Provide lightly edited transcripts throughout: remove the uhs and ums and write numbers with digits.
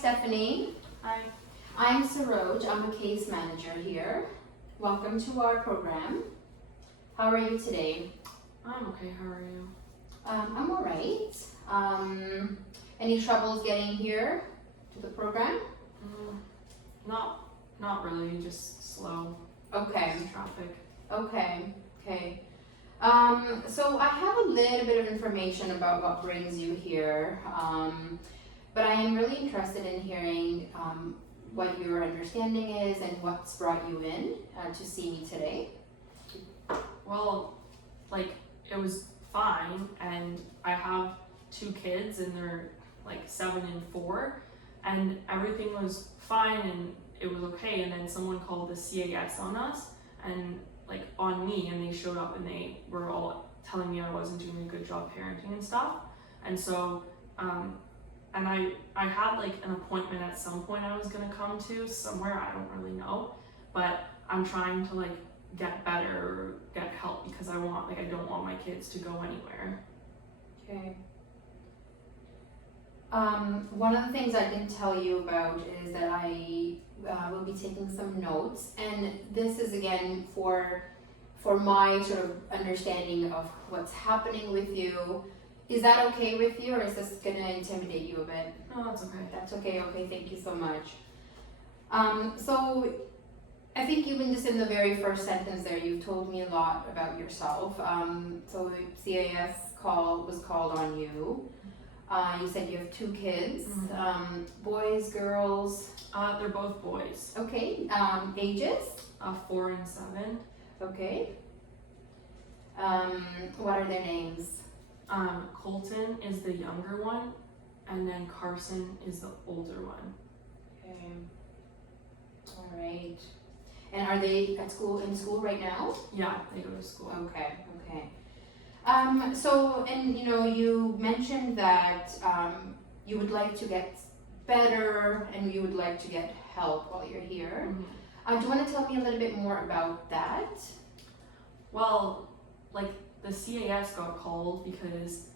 Stephanie. Hi. I'm Saroj. I'm a case manager here. Welcome to our program. How are you today? I'm okay. How are you? I'm all right. Any troubles getting here to the program? Not really. Just slow. Okay. Just traffic. Okay. So I have a little bit of information about what brings you here, but I am really interested in hearing what your understanding is and what's brought you in to see me today. Well, like it was fine, and I have 2 kids, and they're like 7 and 4, and everything was fine, and it was okay. And then someone called the CAS on us, and like on me, and they showed up and they were all telling me I wasn't doing a good job parenting and stuff. And so and I had like an appointment at some point I was gonna come to somewhere, I don't really know, but I'm trying to like get better or get help because I don't want my kids to go anywhere. Okay. One of the things I didn't tell you about is that I will be taking some notes, and this is again for my sort of understanding of what's happening with you. Is that okay with you, or is this gonna intimidate you a bit? No, that's okay. That's okay. Okay, thank you so much. So I think even just in the very first sentence there, you've told me a lot about yourself. So CAS was called on you. You said you have 2 kids, boys, girls? They're both boys. Okay, ages? 4 and 7. Okay. What are their names? Colton is the younger one, and then Carson is the older one. Okay. All right. And are they in school right now? Yeah, they go to school. Okay. So, and you mentioned that you would like to get better and you would like to get help while you're here. Mm-hmm. Do you want to tell me a little bit more about that? Well, like the CAS got called because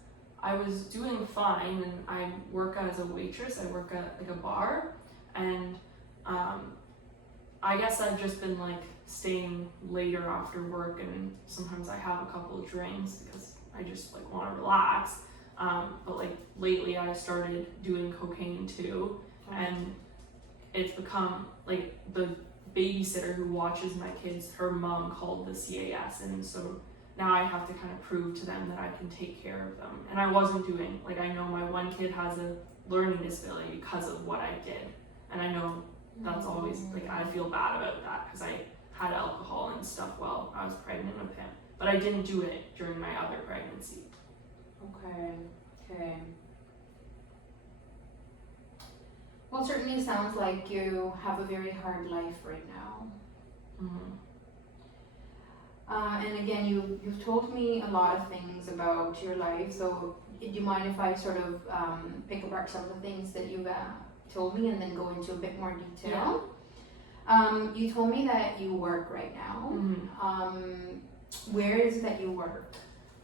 I was doing fine, and I work as a waitress. I work at like a bar, and I guess I've just been like staying later after work, and sometimes I have a couple of drinks because I just like want to relax. But like lately I started doing cocaine too, and it's become like the babysitter who watches my kids, her mom called the CAS, and so now I have to kind of prove to them that I can take care of them. And I wasn't doing, like I know my one kid has a learning disability because of what I did, and I know that's always, like I feel bad about that because I had alcohol and stuff while I was pregnant with him, but I didn't do it during my other pregnancy. Okay. Well, it certainly sounds like you have a very hard life right now. And again, you've told me a lot of things about your life, so do you mind if I sort of pick apart some of the things that you've told me and then go into a bit more detail? Yeah. You told me that you work right now. Where is it that you work?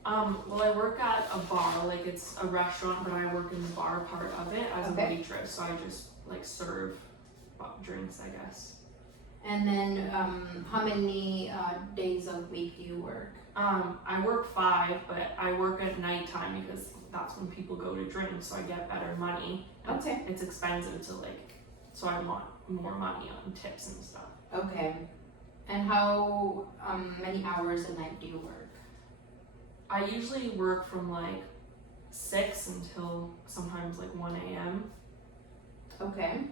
Well, I work at a bar, like it's a restaurant, but I work in the bar part of it as a waitress, so I just like serve drinks, I guess. And then how many days a week do you work? I work 5, but I work at nighttime because that's when people go to drink, so I get better money. Okay. It's expensive to so I want more money on tips and stuff. Okay. And how many hours a night do you work? I usually work from 6 until sometimes 1 a.m. Okay.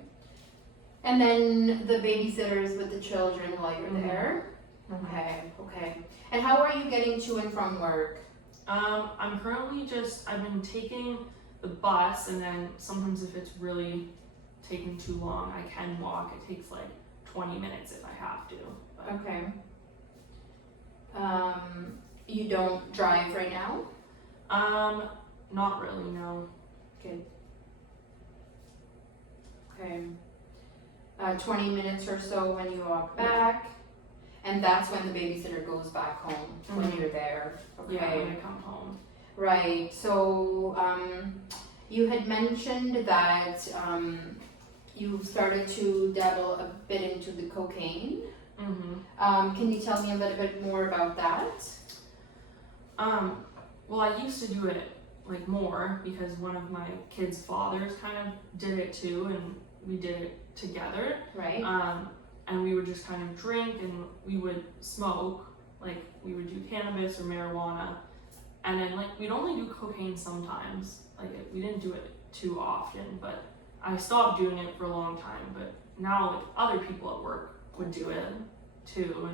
And then the babysitters with the children while you're there? Okay. And how are you getting to and from work? I'm currently I've been taking the bus, and then sometimes if it's really taking too long, I can walk. It takes 20 minutes if I have to. But. Okay. You don't drive right now? Not really, no. Okay. 20 minutes or so when you walk back, and that's when the babysitter goes back home when you're there. Okay. Yeah, when I come home. Right. So you had mentioned that you started to dabble a bit into the cocaine. Can you tell me a little bit more about that? Well, I used to do it like more because one of my kids' fathers kind of did it too, and we did it together. Right. And we would just kind of drink and we would smoke, like we would do cannabis or marijuana, and then like we'd only do cocaine sometimes. Like we didn't do it too often, but I stopped doing it for a long time. But now like other people at work would do it too,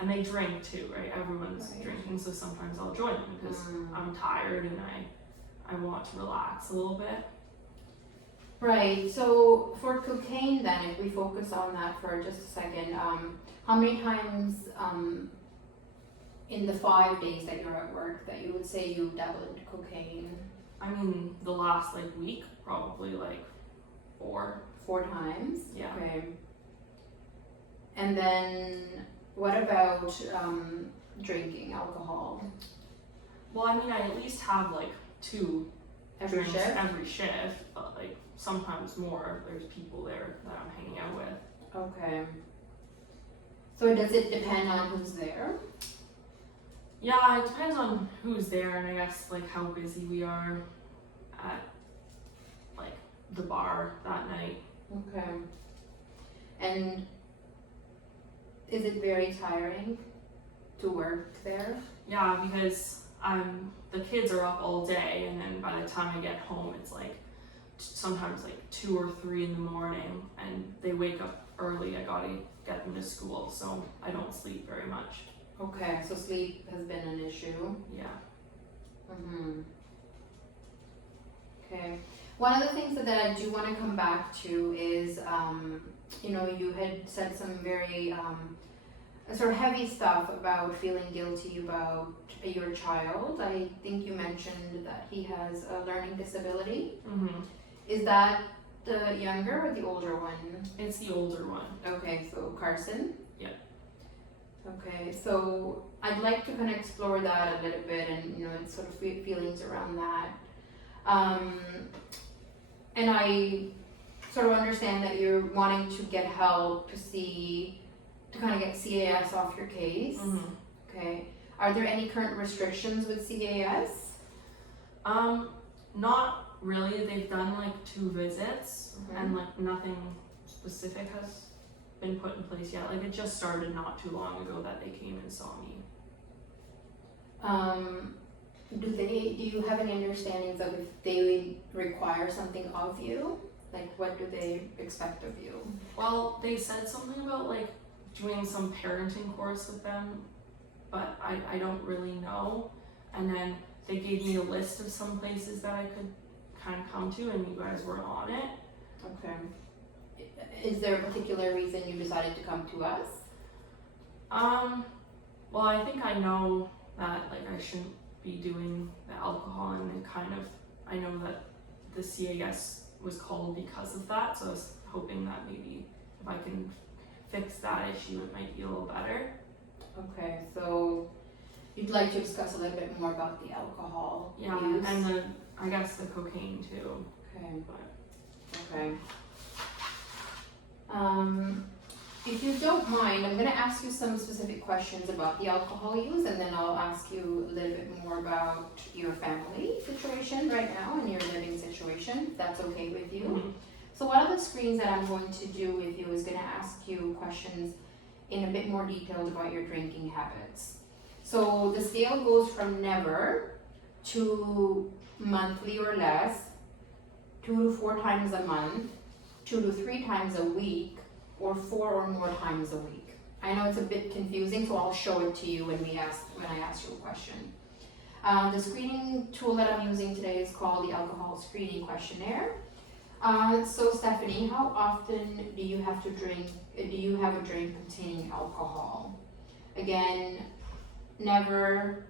and they drink too, right? Everyone's drinking, so sometimes I'll join them because I'm tired and I want to relax a little bit. Right, so for cocaine then, if we focus on that for just a second, how many times in the 5 days that you're at work that you would say you dabbled into cocaine? I mean, the last like week, probably like 4. 4 times? Yeah. Okay. And then what about drinking alcohol? Well, I mean, I at least have like 2 Every drinks shift? every shift, but like sometimes more if there's people there that I'm hanging out with. Okay. So does it depend on who's there? Yeah, it depends on who's there, and I guess like how busy we are at like the bar that night. Okay. And is it very tiring to work there? Yeah, because the kids are up all day, and then by the time I get home, it's like sometimes like 2 or 3 in the morning, and they wake up early. I gotta get them to school, so I don't sleep very much. Okay, so sleep has been an issue. Yeah. Okay. One of the things that I do want to come back to is, you had said some very sort of heavy stuff about feeling guilty about your child. I think you mentioned that he has a learning disability. Is that the younger or the older one? It's the older one. Okay, so Carson? Yeah. Okay, so I'd like to kind of explore that a little bit and, sort of feelings around that. And I sort of understand that you're wanting to get help to kind of get CAS off your case. Okay. Are there any current restrictions with CAS? Not really. They've done like 2 visits and like nothing specific has been put in place yet. Like it just started not too long ago that they came and saw me. Do you have any understandings of if they require something of you? Like what do they expect of you? Well, they said something about like doing some parenting course with them, but I don't really know. And then they gave me a list of some places that I could kind of come to, and you guys were on it. Okay. Is there a particular reason you decided to come to us? Well, I think I know that like I shouldn't be doing the alcohol, and then I know that the CAS was called because of that, so I was hoping that maybe if I can fix that issue, it might be a little better. Okay, so you'd like to discuss a little bit more about the alcohol use? And I guess the cocaine too. Okay. But Okay. If you don't mind, I'm going to ask you some specific questions about the alcohol use, and then I'll ask you a little bit more about your family situation right now and your living situation, if that's okay with you. So one of the screens that I'm going to do with you is going to ask you questions in a bit more detail about your drinking habits. So the scale goes from never to monthly or less, 2 to 4 times a month, 2 to 3 times a week, or 4 or more times a week. I know it's a bit confusing, so I'll show it to you when I ask you a question. The screening tool that I'm using today is called the Alcohol Screening Questionnaire. So Stephanie, how often do you have a drink containing alcohol? Again, never,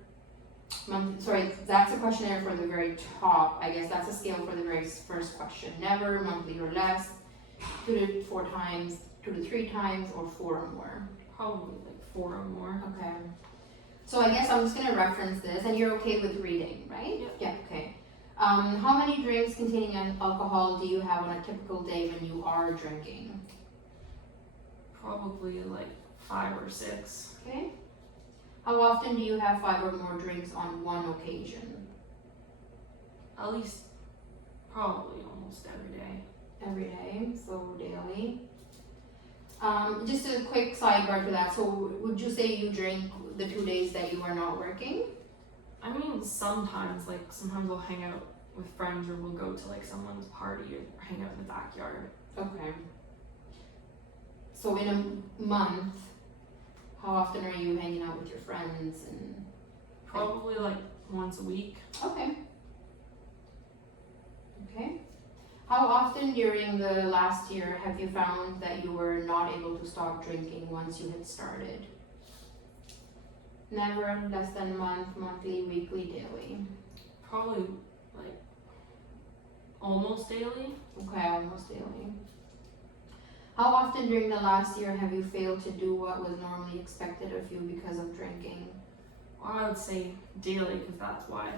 that's a questionnaire for the very top. I guess that's a scale for the very first question. Never, monthly or less, 2 to 4 times, 2 to 3 times, or 4 or more. probably like 4 or more. Okay. So I guess I'm just gonna reference this, and you're okay with reading, right? Yep. Yeah. Okay. How many drinks containing alcohol do you have on a typical day when you are drinking? Probably like 5 or 6. Okay. How often do you have 5 or more drinks on one occasion? At least, probably almost every day. Every day, so daily. Just a quick sidebar to that. So would you say you drink the 2 days that you are not working? I mean, sometimes I'll hang out with friends or we'll go to like someone's party or hang out in the backyard. Okay. So in a month, how often are you hanging out with your friends and? Probably like once a week. Okay. Okay. How often during the last year have you found that you were not able to stop drinking once you had started? Never, less than a month, monthly, weekly, daily. Probably like almost daily. Okay, almost daily. How often during the last year have you failed to do what was normally expected of you because of drinking? Well, I would say daily because that's why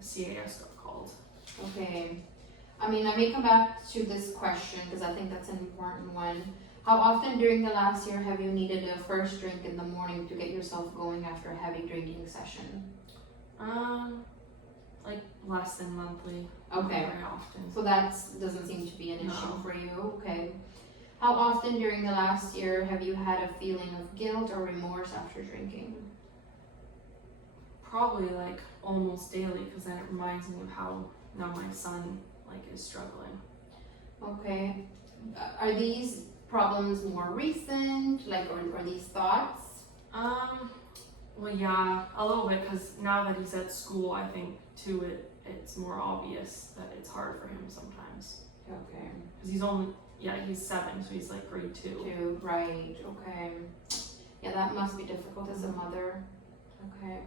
the CAS got called. Okay. I mean, I may come back to this question because I think that's an important one. How often during the last year have you needed a first drink in the morning to get yourself going after a heavy drinking session? Like less than monthly. Okay. Not very often. So that doesn't seem to be an issue No. for you. Okay. How often during the last year have you had a feeling of guilt or remorse after drinking? Probably like almost daily because then it reminds me of how now my son is struggling. Okay. Are these problems more recent, or these thoughts? Well, yeah, a little bit because now that he's at school, I think too it's more obvious that it's hard for him sometimes. Okay. Because he's 7, so he's like grade 2. Right. Okay. Yeah, that must be difficult as a mother. Okay.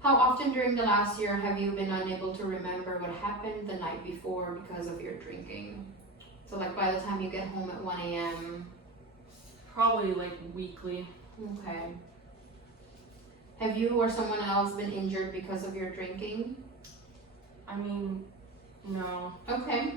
How often during the last year have you been unable to remember what happened the night before because of your drinking? So like by the time you get home at 1 a.m. Probably like weekly. Okay. Have you or someone else been injured because of your drinking? I mean, no. Okay.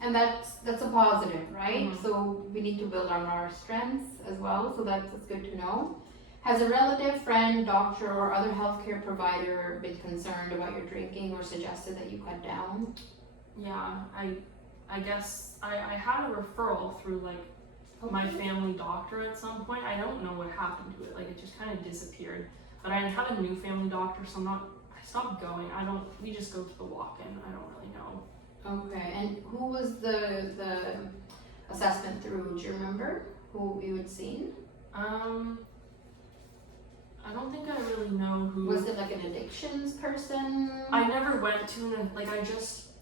And that's a positive, right? Mhm. So we need to build on our strengths as well, so that's good to know. Has a relative, friend, doctor, or other healthcare provider been concerned about your drinking or suggested that you cut down? Yeah, I guess I had a referral through my family doctor at some point. I don't know what happened to it. It just kind of disappeared. But I had a new family doctor, so I stopped going. We just go to the walk-in. I don't really know. Okay, and who was the assessment through? Do you remember who you had seen? I don't think I really know who. Was it like an addictions person? I never went to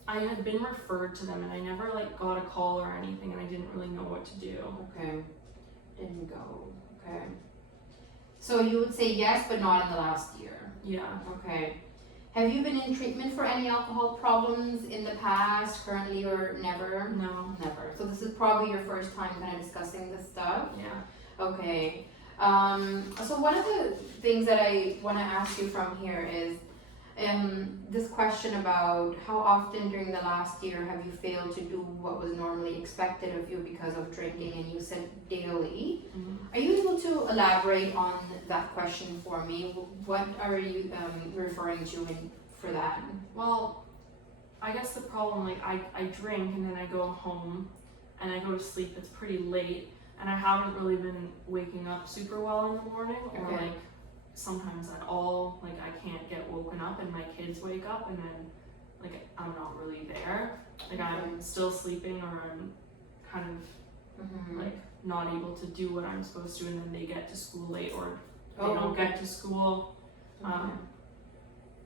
I had been referred to them and I never got a call or anything and I didn't really know what to do. Okay, didn't go. Okay. So you would say yes, but not in the last year. Yeah. Okay. Have you been in treatment for any alcohol problems in the past, currently, or never? No. Never. So this is probably your first time kind of discussing this stuff? Yeah. Okay. So one of the things that I want to ask you from here is this question about how often during the last year have you failed to do what was normally expected of you because of drinking, and you said daily. Mm-hmm. Are you able to elaborate on that question for me? What are you referring to for that? Well, I guess the problem, I drink and then I go home and I go to sleep. It's pretty late and I haven't really been waking up super well in the morning or Okay. sometimes at all. I can't get woken up and my kids wake up and then I'm not really there. I'm still sleeping or I'm kind of Mm-hmm. not able to do what I'm supposed to and then they get to school late or they Oh, don't okay. get to school. Okay.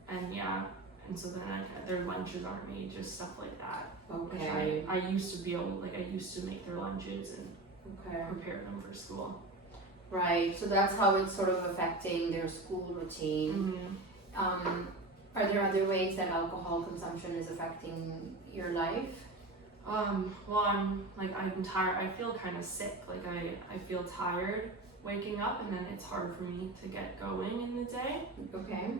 And yeah, and so then their lunches aren't made, just stuff like that. Okay. Which I used to be able, I used to make their lunches and Okay. prepare them for school. Right. So that's how it's sort of affecting their school routine. Mm-hmm. Are there other ways that alcohol consumption is affecting your life? Well, I'm tired. I feel kind of sick. I feel tired waking up, and then it's hard for me to get going in the day. Okay.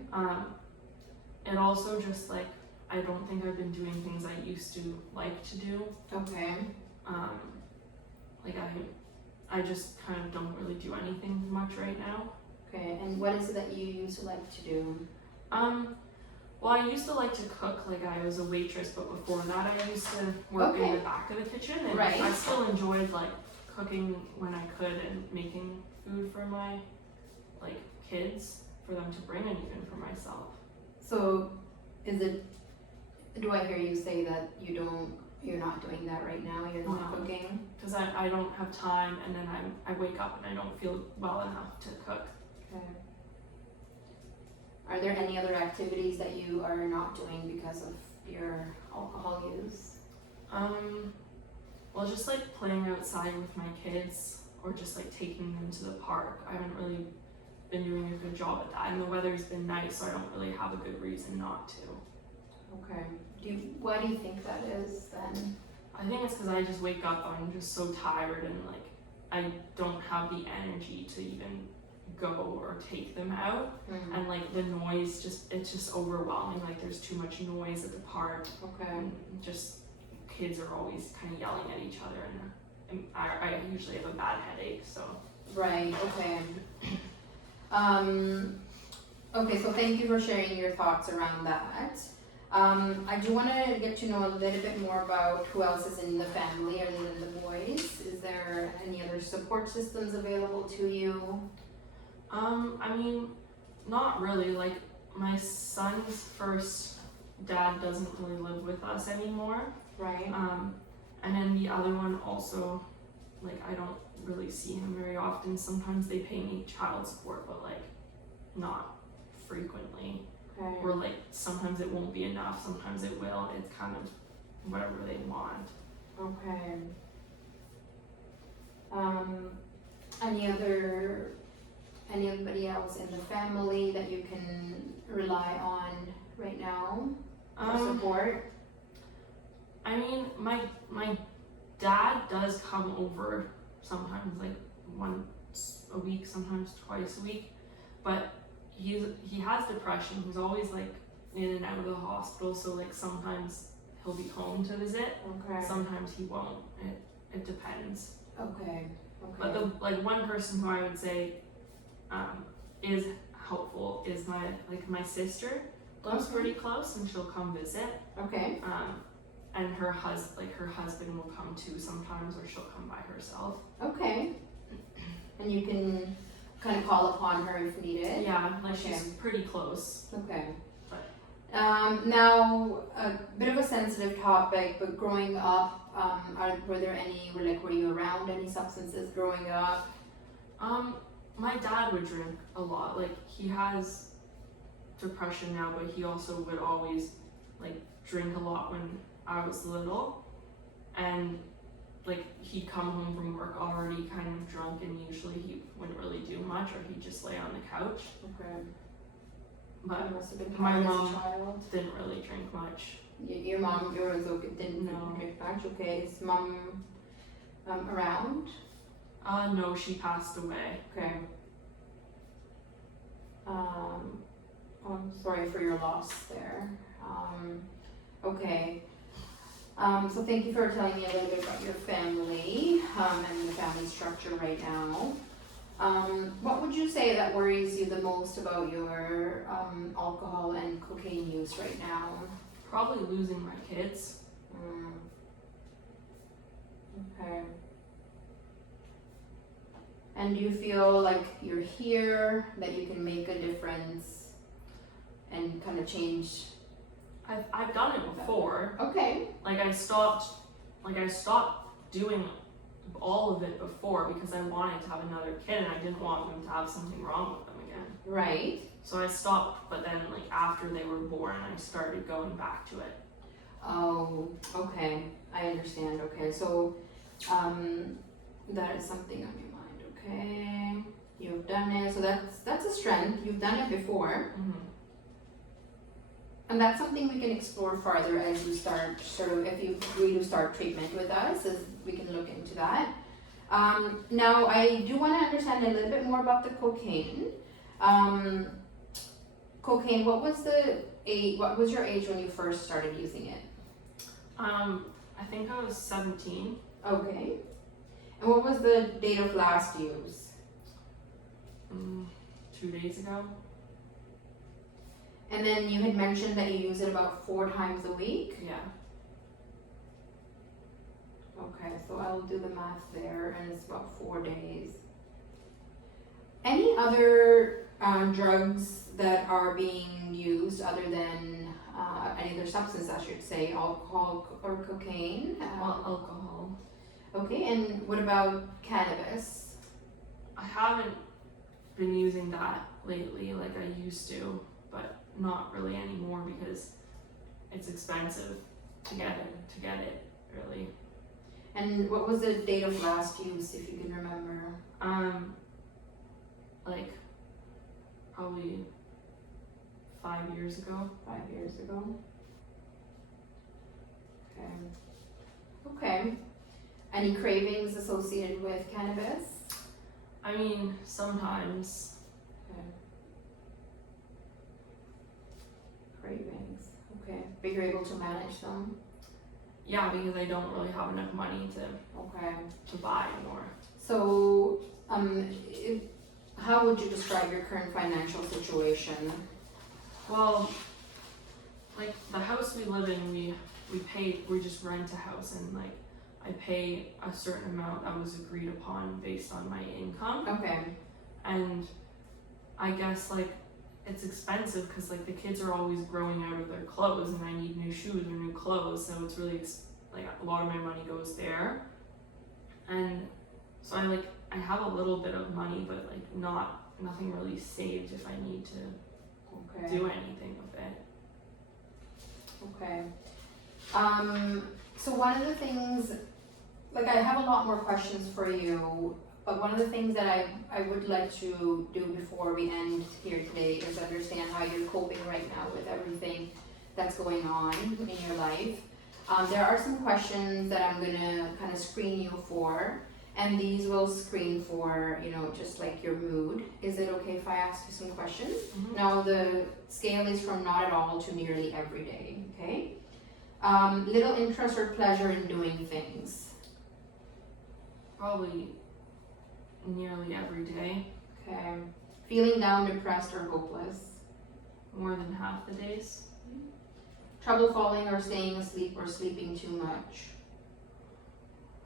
it also just like I don't think I've been doing things I used to like to do. Okay. Like I just kind of don't really do anything much right now. Okay, and what is it that you used to like to do? Well, I used to like to cook, like I was a waitress, but before that I used to work in the back of the kitchen, and Right. I still enjoyed like cooking when I could and making food for my like kids, for them to bring, and even for myself. So, do I hear you say that you're not doing that right now? You're not cooking? Because I don't have time, and then I wake up and I don't feel well enough to cook. Okay. Are there any other activities that you are not doing because of your alcohol use? Well, just like playing outside with my kids, or just like taking them to the park. I haven't really been doing a good job at that, and the weather's been nice, so I don't really have a good reason not to. Okay. Why do you think that is then? I think it's because I just wake up, I'm just so tired, and like I don't have the energy to even go or take them out. And like the noise, it's just overwhelming. Like there's too much noise at the park. Okay. And just kids are always kind of yelling at each other, and I usually have a bad headache, so. Right, okay. Okay, so thank you for sharing your thoughts around that. I do want to get to know a little bit more about who else is in the family other than the boys. Is there any other support systems available to you? I mean, not really. Like my son's first dad doesn't really live with us anymore. Right. And then the other one also, like I don't really see him very often. Sometimes they pay me child support, but like not frequently. Okay. Or like sometimes it won't be enough, sometimes it will. It's kind of whatever they want. Okay. Anybody else in the family that you can rely on right now for support? I mean, my dad does come over sometimes, like once a week, sometimes twice a week, but he has depression. He's always like in and out of the hospital, so like sometimes he'll be home to visit. Okay. Sometimes he won't. It depends. Okay. But the like one person who I would say is helpful is my sister. Lives pretty close, and she'll come visit. Okay. And her husband will come too sometimes, or she'll come by herself. Okay. And you can kind of call upon her if needed. Yeah, like she's pretty close. Okay. But. Now, a bit of a sensitive topic, but growing up, were you around any substances growing up? My dad would drink a lot. Like he has depression now, but he also would always like drink a lot when I was little, and like he'd come home from work already kind of drunk, and usually he wouldn't really do much, or he'd just lay on the couch. Okay. But must have been my hard mom as a child. didn't really drink much. Your mom, yours didn't No. drink much. Okay, is mom around? No, she passed away. Okay. I'm sorry for your loss there. Okay. So thank you for telling me a little bit about your family and the family structure right now. What would you say that worries you the most about your alcohol and cocaine use right now? Probably losing my kids. Okay. And do you feel like you're here, that you can make a difference and kind of change? I've done it before. Okay. Like I stopped doing all of it before because I wanted to have another kid, and I didn't want them to have something wrong with them again. Right. So I stopped, but then like after they were born, I started going back to it. Oh, okay. I understand. Okay. So that is something on your mind. Okay. You've done it. So that's a strength. You've done it before. Mm-hmm. And that's something we can explore further as you start, if you agree to start treatment with us, as we can look into that. Now, I do want to understand a little bit more about the cocaine. cocaine, what was your age when you first started using it? I think I was 17. Okay. And what was the date of last use? 2 days ago. And then you had mentioned that you use it about 4 times a week? Yeah. Okay, so I'll do the math there, and it's about 4 days. Any other drugs that are being used other than any other substance, I should say, alcohol or cocaine? Alcohol. Okay, and what about cannabis? I haven't been using that lately like I used to, but not really anymore because it's expensive to get it really. And what was the date of last use, if you can remember? Like probably 5 years ago. 5 years ago. Okay. Okay. Any cravings associated with cannabis? I mean, sometimes. Okay. Cravings. Okay. But you're able to manage them? Yeah, because I don't really have enough money Okay. to buy more. So, how would you describe your current financial situation? Well, like the house we live in, we just rent a house, and like I pay a certain amount that was agreed upon based on my income. Okay. And I guess like it's expensive because like the kids are always growing out of their clothes, and I need new shoes or new clothes, so it's really like a lot of my money goes there. And so I have a little bit of money, but like nothing really saved if I need to do anything with it. Okay. So one of the things, like I have a lot more questions for you, but one of the things that I would like to do before we end here today is understand how you're coping right now with everything that's going on in your life. There are some questions that I'm gonna kind of screen you for, and these will screen for, just like your mood. Is it okay if I ask you some questions? Mm-hmm. Now the scale is from not at all to nearly every day, okay? Little interest or pleasure in doing things. Probably nearly every day. Okay. Feeling down, depressed, or hopeless. More than half the days. Trouble falling or staying asleep or sleeping too much.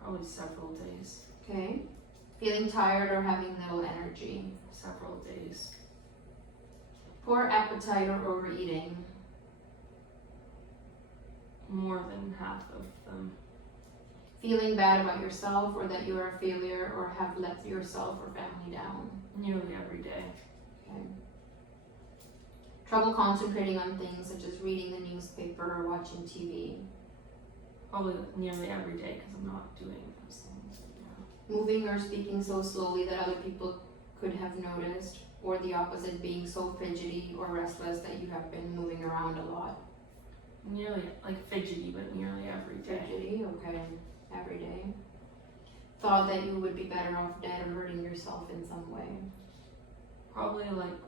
Probably several days. Okay. Feeling tired or having little energy. Several days. Poor appetite or overeating. More than half of them. Feeling bad about yourself or that you are a failure or have let yourself or family down. Nearly every day. Okay. Trouble concentrating on things such as reading the newspaper or watching TV. Probably nearly every day because I'm not doing those things. Yeah. Moving or speaking so slowly that other people could have noticed, or the opposite, being so fidgety or restless that you have been moving around a lot. Nearly, like fidgety, but nearly every day. Fidgety, okay, every day. Thought that you would be better off dead or hurting yourself in some way. Probably like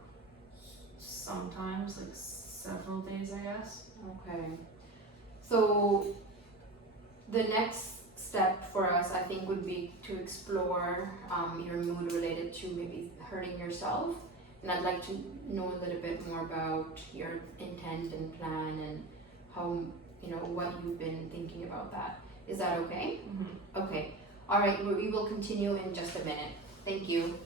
sometimes, like several days, I guess. Okay. So the next step for us, I think, would be to explore your mood related to maybe hurting yourself. And I'd like to know a little bit more about your intent and plan and how, what you've been thinking about that. Is that okay? Mm-hmm. Okay. All right, we will continue in just a minute. Thank you.